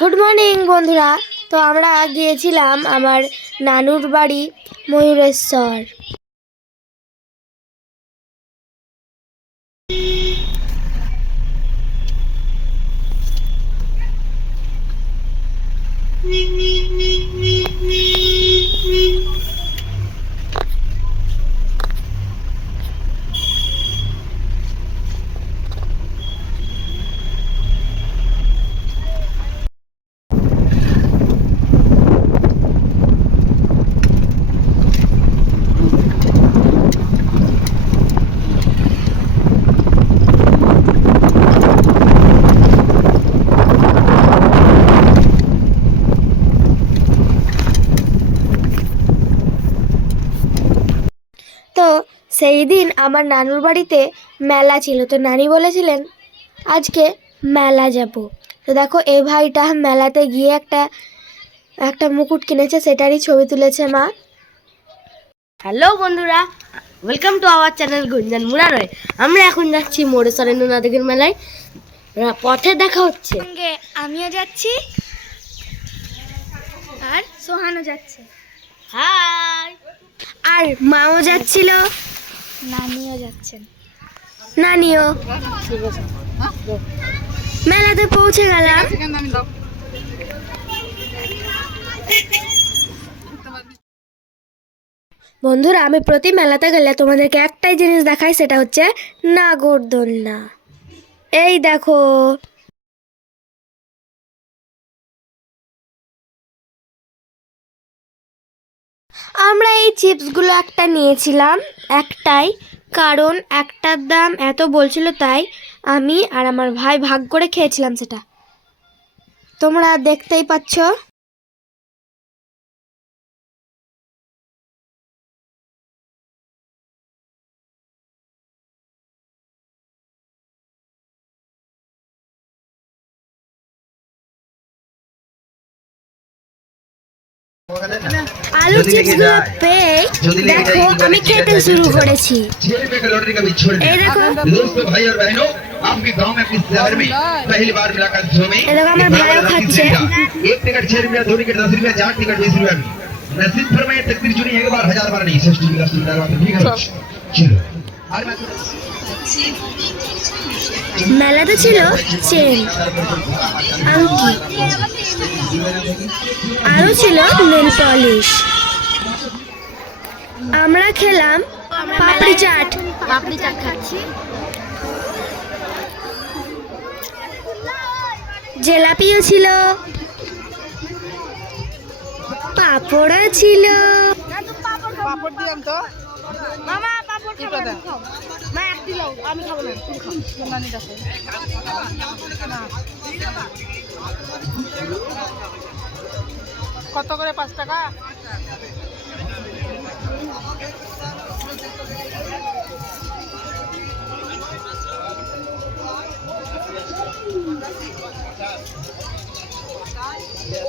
Good morning বন্ধুরা। তো আমরা গিয়েছিলাম আমার নানুর বাড়ি ময়ূরেশ্বর। সেই দিন আমার নানুর বাড়িতে মেলা ছিল। তো নানি বলেছিলেন আজকে মেলা যাব। তো দেখো এ ভাইটা মেলাতে গিয়ে একটা একটা মুকুট কিনেছে সেটারই ছবি তুলেছে মা। হ্যালো বন্ধুরা ওয়েলকাম টু আওয়ার চ্যানেল গুঞ্জন মুরারয়। আমরা এখন যাচ্ছি মোরেশ্বরের নদীর মেলায়। পথে দেখা হচ্ছে। সঙ্গে আমিও যাচ্ছি আর সোহানও যাচ্ছে। হাই আর মাও যাচ্ছিল। নানিও যাচ্ছেন। নানিও। মেলাতে পৌঁছে গেলাম। বন্ধুরা, আমি প্রতি মেলাতে গেলে তোমাদেরকে একটাই জিনিস দেখাই, সেটা হচ্ছে নাগরদোলনা। এই দেখো আমরা এই চিপসগুলো একটা নিয়েছিলাম একটাই, কারণ একটার দাম এত বলছিল তাই আমি আর আমার ভাই ভাগ করে খেয়েছিলাম সেটা। তোমরা দেখতেই পাচ্ছ। আলু চিপসগুলো পেয়ে দেখো আমি খেতে শুরু করেছি छह रुपए का लॉटरी का भी छोड़ এই দেখো दोस्तों भाई और बहनों आपके गांव में अपने शहर में पहली बार मिलाकर शो में ये लोग हमारे एक बड़ा भाइयों बड़ा खाते नसीब हैं। देगा। एक टिकट छह रुपया दो टिकट दस रुपया चार टिकट बीस रुपया में नसीब फरमाए तकदीर चुनी एक बार हजार बार नहीं सस्ती मिला सुंदर बात ठीक है चलो और मैं মেলাতে ছিল চেন আংটি আরও ছিল নেল পলিশ। আমরা খেলাম পাপড়ি চাট। পাপড়ি চাট খাচ্ছি। জেলাপিও ছিল। পাপড়া ছিল। পাপড় দিলাম তো। মামা একটি লাও আমি খাব না কত করে পাঁচ টাকা?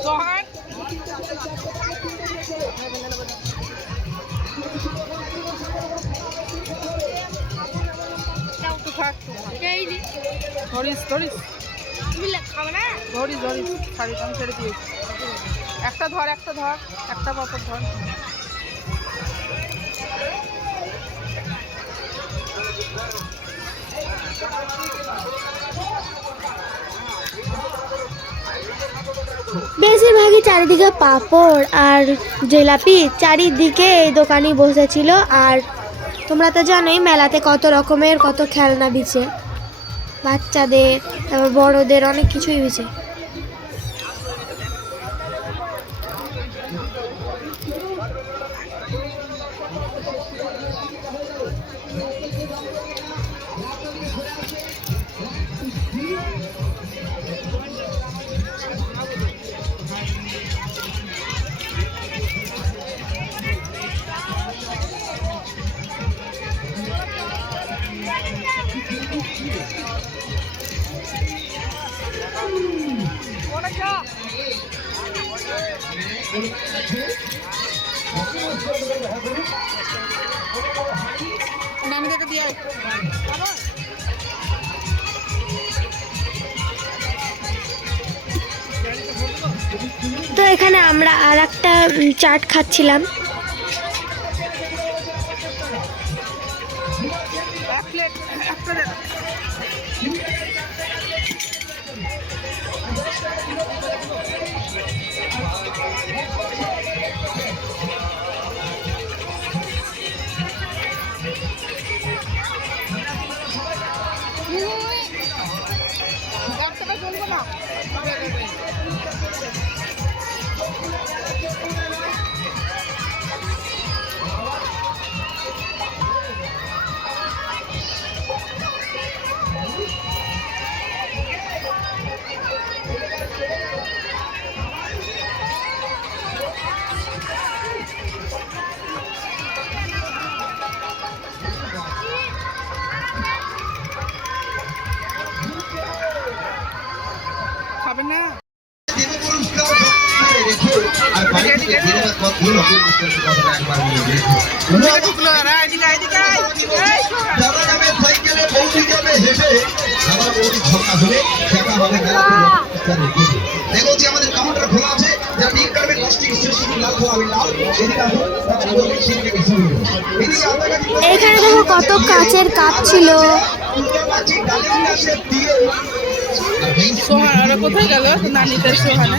সোহান ধরিস ধরিস। ধরিস ধরিস শাড়ি আমি ছেড়ে দিয়েছি একটা ধর একটা ধর একটা ধর। বেশিরভাগই চারিদিকে পাপড় আর জিলাপি চারিদিকে এই দোকানই বসেছিল। আর তোমরা তো জানোই মেলাতে কত রকমের কত খেলনা বিছে। বাচ্চাদের তারপর বড়দের অনেক কিছুই বিছে নানিকে দিয়ে এখানে আমরা আর একটা চাট খাচ্ছিলাম। যারা যাবে সাইকেলে বৌদি যাবে হেঁটে আবার বৌদি ঝগড়া হলে দেখা হবে আমাদের কাউন্টার খোলা আছে লাল লাল এদিকে আসুন কত কাচের কাপ ছিল। সোহান ওরা কোথায় গেল? নানিদের সোহানে।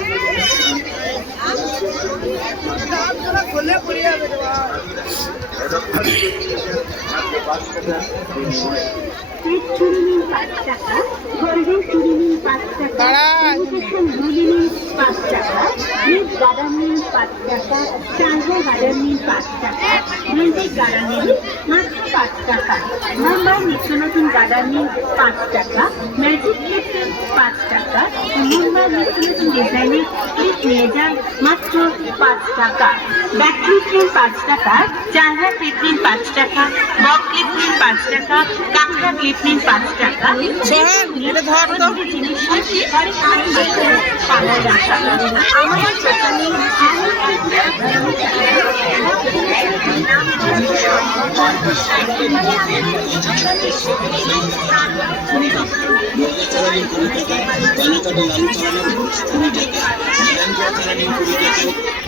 যাবে দাঁড়িয়ে দিদিকে দাও বোনকে দাও ভাতিমাকে দাও চাচিকে দাও এদিকে যাবে এদিকে এসো। দাঁড়া পাঁচ টাকা রেড গার্ডার মিল পাঁচ টাকা চার্জার গার্ডার মিল পাঁচ টাকা মিউজিক গার্ডার মিল মাত্র পাঁচ টাকা নাম্বার নিত্য নতুন গার্ডার মিল পাঁচ টাকা ম্যাজিক পেন্সিল পাঁচ টাকা মুম্বার নিত্য নতুন ডিজাইনের ক্লিপ নিয়ে যান মাত্র পাঁচ টাকা ব্যাটারি ক্রিম পাঁচ টাকা চার্জার ক্লিপ নিন পাঁচ টাকা বক ক্লিপ নিন পাঁচ টাকা কাঁকড়া ক্লিপ নিন পাঁচ টাকা। সোহান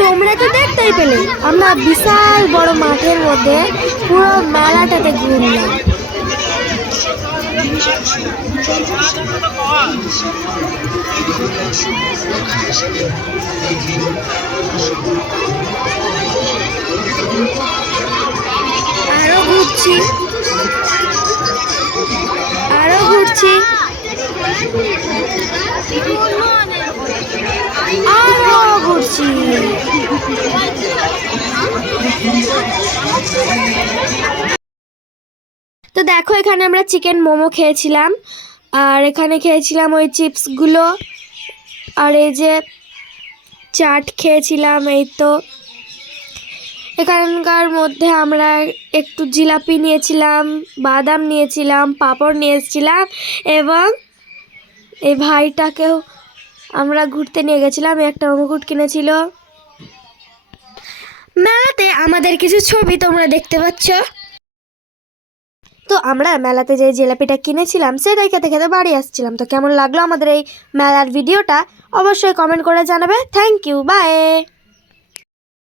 তোমরা তো দেখতেই পেলে আমরা বিশাল বড় মাঠের মধ্যে পুরো মেলাটাতে ঘুরলাম। আরও ঘুরছি। দেখো, এখানে আমরা চিকেন মোমো খেয়েছিলাম। আর এখানে খেয়েছিলাম ওই চিপসগুলো। আর এই যে চাট খেয়েছিলাম, এই তো। এখানকার মধ্যে আমরা একটু জিলাপি নিয়েছিলাম, বাদাম নিয়েছিলাম, পাঁপড় এসেছিলাম এবং এই ভাইটাকেও আমরা ঘুরতে নিয়ে গেছিলাম। একটা অমুকুট কিনেছিল। মেলাতে আমাদের কিছু ছবি তোমরা দেখতে পাচ্ছ। তো আমরা মেলাতে যে জিলাপিটা কিনেছিলাম, সেটাই খেতে খেতে বাড়ি আসছিলাম। তো কেমন লাগল আমাদের এই মেলার ভিডিওটা? অবশ্যই কমেন্ট করে জানাবে। Thank you by